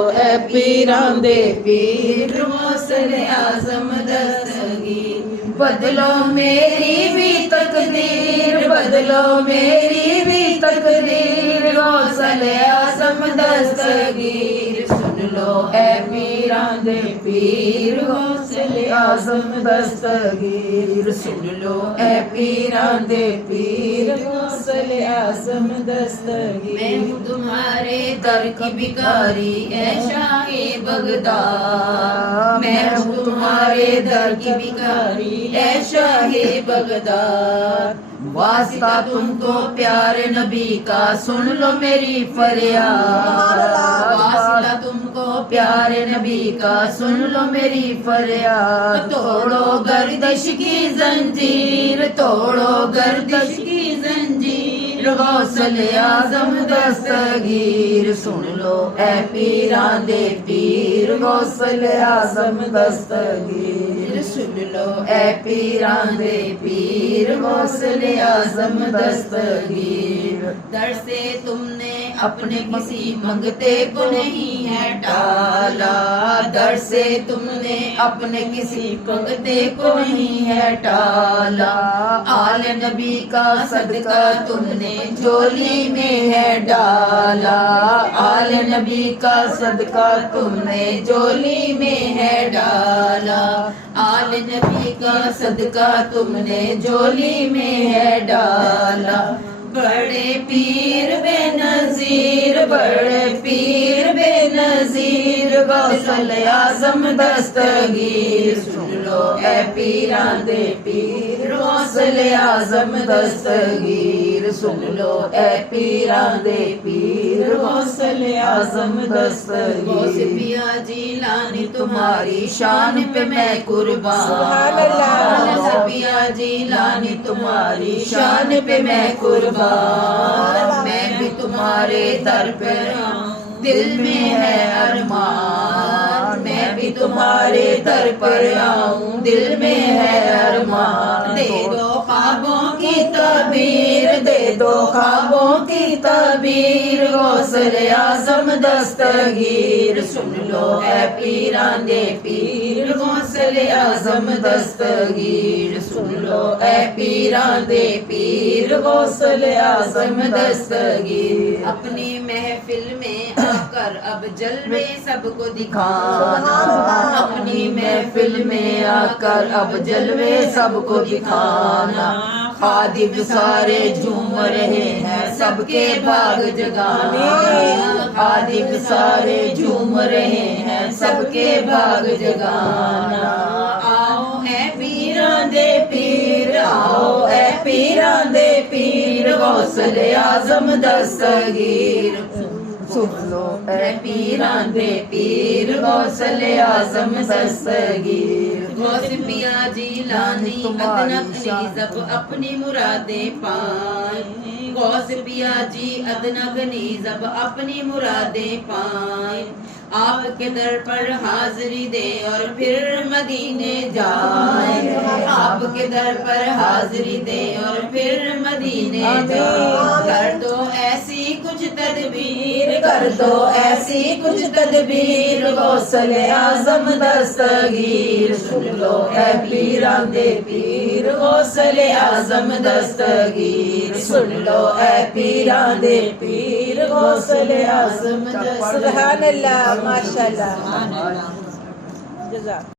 اے پیراں دے پیر غوث اعظم دستگیر، بدلو میری بھی تقدیر، بدلو میری بھی تقدیر، غوث اعظم دستگیر، سن لو اے پیراں دے پیر غوث اعظم دستگیر، سن لو اے پیراں دے پیر غوث اعظم دستگیر، میں ہوں تمہارے در کی بھکاری اے شاہ بغداد، میں ہوں تمہارے در کی بھکاری اے شاہ بغداد، واسطہ تم کو پیارے نبی کا سن لو میری فریاد، واسطہ تم کو پیارے نبی کا سن لو میری فریاد، توڑو گردش کی زنجیر، توڑو گردش کی زنجیر، غوث اعظم دستگیر، سن لو اے پیراں دے پیر غوث اعظم دستگیر، سن لو اے پیراں دے پیر غوث اعظم دستگیر، در سے تم نے اپنے کسی منگتے کو نہیں ہے ٹالا، در سے تم نے اپنے کسی منگتے کو نہیں ہے ٹالا، آل نبی کا صدقہ تم نے جولی میں ہے ڈالا، آل نبی کا صدقہ تم نے جولی میں ہے ڈالا، آل نبی کا صدقہ تم نے جولی میں ہے ڈالا، بڑے پیر بے نظیر، بڑے پیر بے نظیر، غوث اعظم دستگیر، سن لو اے پیراں دے پیر غوث اعظم دستگیر، سن لو اے پیراں دے پیر غوث اعظم دستگیر، غوث پیا جیلانی تمہاری شان پہ میں قربان، سبحان اللہ، غوث پیا جیلانی تمہاری شان پہ میں قربان، میں بھی تمہارے در پہ دل میں ہے ارمان، میں بھی تمہارے در پر آؤں دل میں ہے ارمان، دے دو خوابوں کی تعبیر، دے دو خوابوں کی تعبیر، غوث اعظم دستگیر، سن لو اے پیراں دے پیر غوث اعظم دستگیر، سن لو اے پیراں دے پیر غوث اعظم دستگیر، اپنی محفل میں آ کر اب جلوے سب کو دکھانا، اپنی محفل میں آ کر اب جلوے سب کو دکھانا، خادم سارے جھوم رہے ہیں سب کے بھاگ جگانے، خادم سارے جھوم رہے ہیں سب کے بھاگ جگانا، آؤ اے پیراں دے پیر، آؤ اے پیراں دے پیر غوث اعظم دستگیر، سن لو اے پیراں دے پیر غوث اعظم دستگیر، غوث پیا جیلانی ادنک نیزب اپنی مرادیں پائیں، غوث پیا جی ادنک نیزب اپنی مرادیں پائیں، آپ کے در پر حاضری دے اور پھر مدینے جائیں، آپ کے در پر حاضری دے اور پھر مدینے جائیں، کر دو ایسی کچھ تدبیر، کر دو ایسی کچھ تدبیر، غوث اعظم دستگیر، سن لو اے پیراں دے پیر غوث اعظم دستگیر، سن لو اے پیراں دے پیر غوث اعظم دستگیر، سبحان اللہ، ماشاء اللہ، جزاک